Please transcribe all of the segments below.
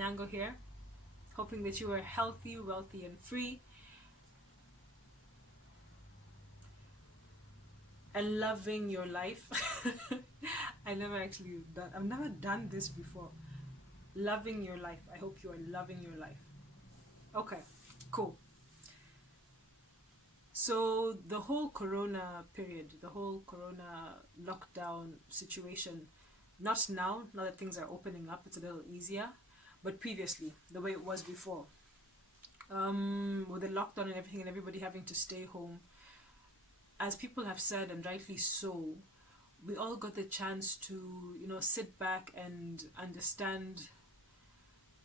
Anyango here, hoping that you are healthy, wealthy, and free, and loving your life. I've never done this before. Loving your life. I hope you are loving your life. Okay, cool. So the whole corona period, the whole corona lockdown situation, not now that things are opening up, it's a little easier, but previously, the way it was before, with the lockdown and everything and everybody having to stay home, as people have said, and rightly so, we all got the chance to, sit back and understand,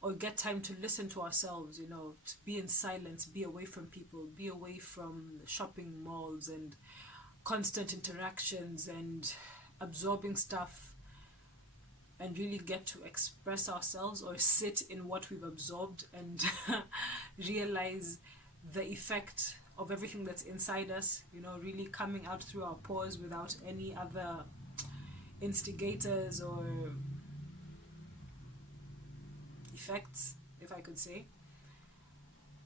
or get time to listen to ourselves, to be in silence, be away from people, be away from shopping malls and constant interactions and absorbing stuff, and really get to express ourselves or sit in what we've absorbed and realize the effect of everything that's inside us, really coming out through our pores without any other instigators or effects, if I could say.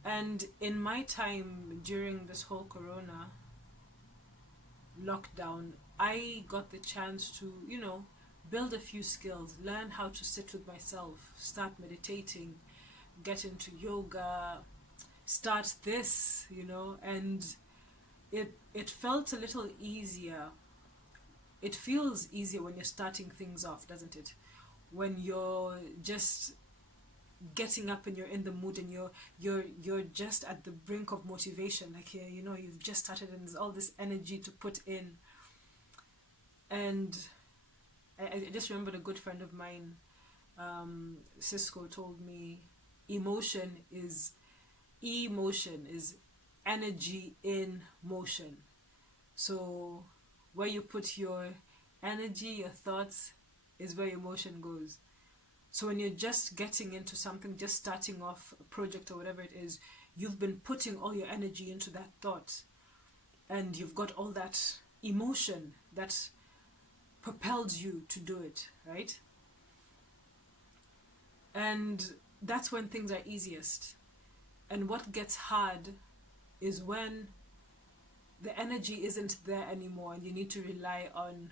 And in my time during this whole corona lockdown, I got the chance to, build a few skills, learn how to sit with myself, start meditating, get into yoga, start this, and it felt a little easier. It feels easier when you're starting things off, doesn't it? When you're just getting up and you're in the mood and you're just at the brink of motivation, like you've just started and there's all this energy to put in. And I just remembered a good friend of mine, Cisco, told me emotion is energy in motion. So where you put your energy, your thoughts, is where your emotion goes. So when you're just getting into something, just starting off a project or whatever it is, you've been putting all your energy into that thought, and you've got all that emotion that propels you to do it, right? And that's when things are easiest. And what gets hard is when the energy isn't there anymore and you need to rely on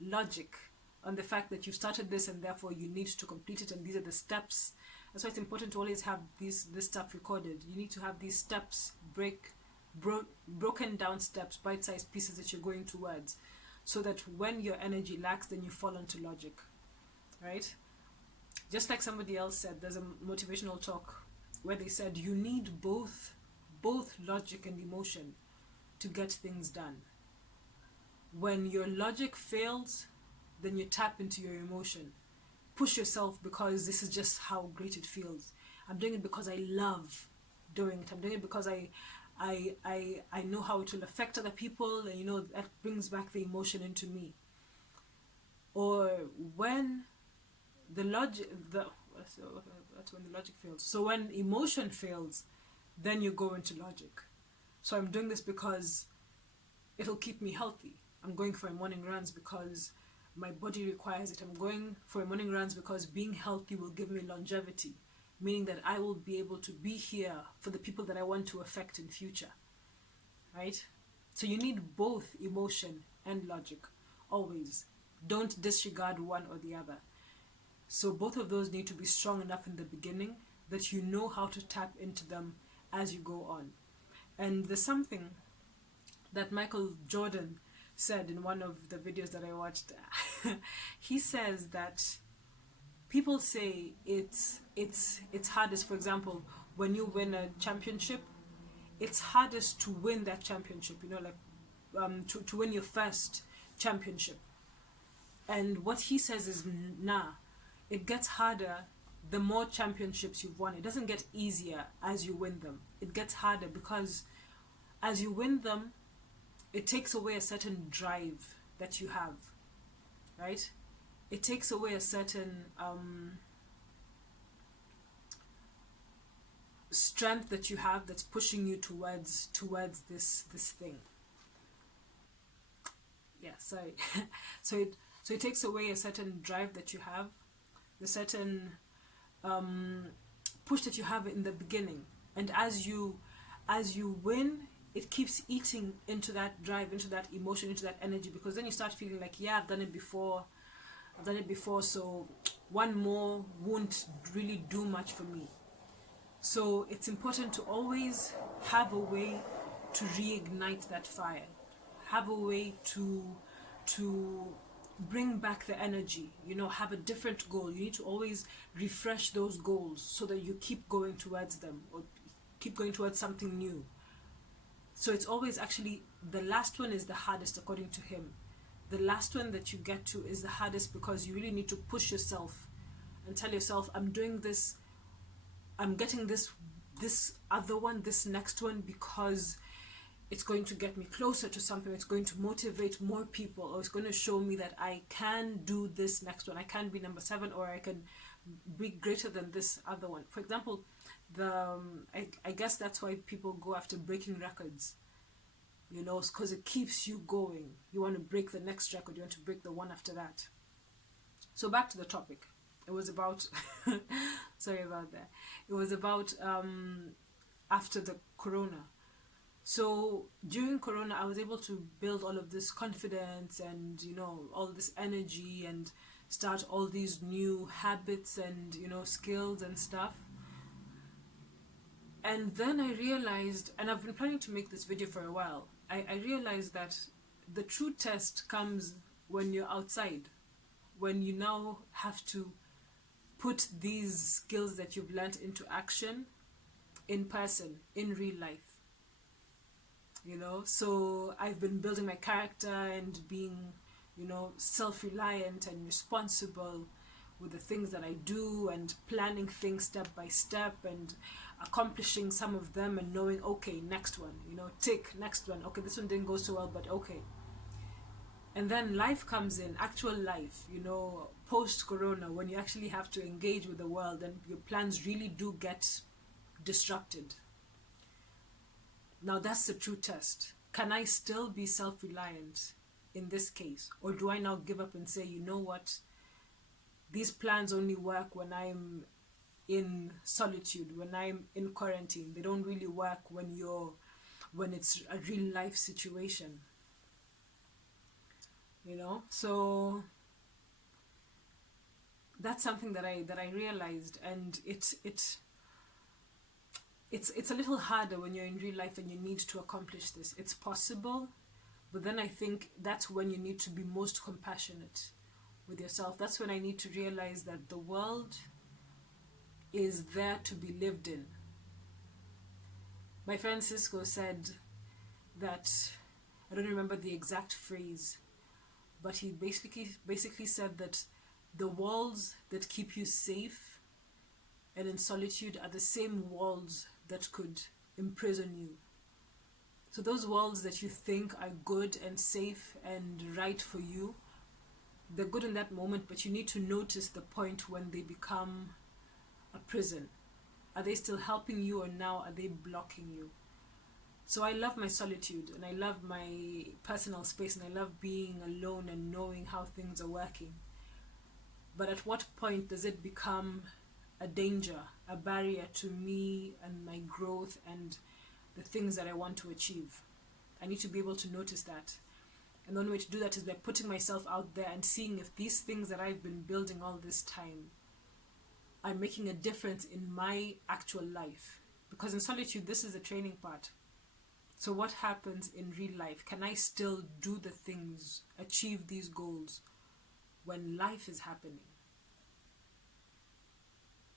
logic, on the fact that you started this and therefore you need to complete it, and these are the steps. That's why it's important to always have this stuff recorded. You need to have these steps, broken down steps, bite-sized pieces that you're going towards, so that when your energy lacks, then you fall into logic, right? Just like somebody else said, there's a motivational talk where they said you need both logic and emotion to get things done. When your logic fails, then you tap into your emotion. Push yourself, because this is just how great it feels. I'm doing it because I love doing it. I'm doing it because I know how it will affect other people, and that brings back the emotion into me. Or when that's when the logic fails. So when emotion fails, then you go into logic. So I'm doing this because it'll keep me healthy. I'm going for morning runs because my body requires it. I'm going for morning runs because being healthy will give me longevity, meaning that I will be able to be here for the people that I want to affect in future, right? So you need both emotion and logic, always. Don't disregard one or the other. So both of those need to be strong enough in the beginning that you know how to tap into them as you go on. And there's something that Michael Jordan said in one of the videos that I watched. He says that people say it's hardest, for example, when you win a championship, it's hardest to win that championship, to win your first championship. And what he says is, nah, it gets harder the more championships you've won. It doesn't get easier as you win them. It gets harder because as you win them, it takes away a certain drive that you have, right? It takes away a certain strength that you have that's pushing you towards this thing. Yeah, sorry. so it takes away a certain drive that you have, the certain push that you have in the beginning, and as you win, it keeps eating into that drive, into that emotion, into that energy, because then you start feeling like, yeah, I've done it before, so one more won't really do much for me. So it's important to always have a way to reignite that fire, have a way to bring back the energy, have a different goal. You need to always refresh those goals so that you keep going towards them, or keep going towards something new. So it's always, actually, the last one is the hardest according to him. The last one that you get to is the hardest, because you really need to push yourself and tell yourself, I'm doing this, I'm getting this other one, this next one, because it's going to get me closer to something. It's going to motivate more people, or it's going to show me that I can do this next one. I can be number 7, or I can be greater than this other one. For example, I guess that's why people go after breaking records, because it keeps you going. You want to break the next record, you want to break the one after that. So back to the topic. It was about sorry about that. It was about after the corona. So during corona, I was able to build all of this confidence and all this energy, and start all these new habits and skills and stuff. And then I realized, and I've been planning to make this video for a while, I realized that the true test comes when you're outside, when you now have to put these skills that you've learned into action in person, in real life. So I've been building my character and being, self-reliant and responsible with the things that I do, and planning things step by step, and accomplishing some of them, and knowing, okay, next one, tick, next one, okay, this one didn't go so well, but okay. And then life comes in, actual life, post-corona, when you actually have to engage with the world, and your plans really do get disrupted. Now that's the true test. Can I still be self-reliant in this case? Or do I now give up and say, you know what? These plans only work when I'm in solitude, when I'm in quarantine. They don't really work when it's a real life situation. So that's something that I realized, and it's a little harder when you're in real life and you need to accomplish this. It's possible, but then I think that's when you need to be most compassionate with yourself. That's when I need to realize that the world is there to be lived in. My friend Cisco said that, I don't remember the exact phrase, but he basically said that the walls that keep you safe and in solitude are the same walls that could imprison you. So those walls that you think are good and safe and right for you, they're good in that moment, but you need to notice the point when they become a prison. Are they still helping you, or now are they blocking you? So I love my solitude, and I love my personal space, and I love being alone and knowing how things are working. But at what point does it become a danger, a barrier to me and my growth and the things that I want to achieve? I need to be able to notice that. And the only way to do that is by putting myself out there and seeing if these things that I've been building all this time are making a difference in my actual life. Because in solitude, this is the training part. So what happens in real life? Can I still do the things, achieve these goals when life is happening?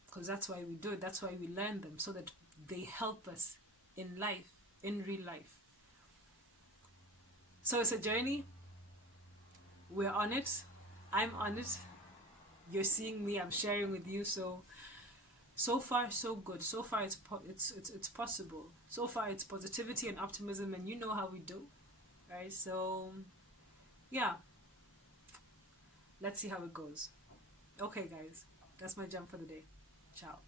Because that's why we do it. That's why we learn them, so that they help us in life, in real life. So it's a journey. We're on it. I'm on it. You're seeing me. I'm sharing with you. So far, so good. So far, it's possible. So far, it's positivity and optimism, and you know how we do, right? So, yeah. Let's see how it goes. Okay, guys. That's my jump for the day. Ciao.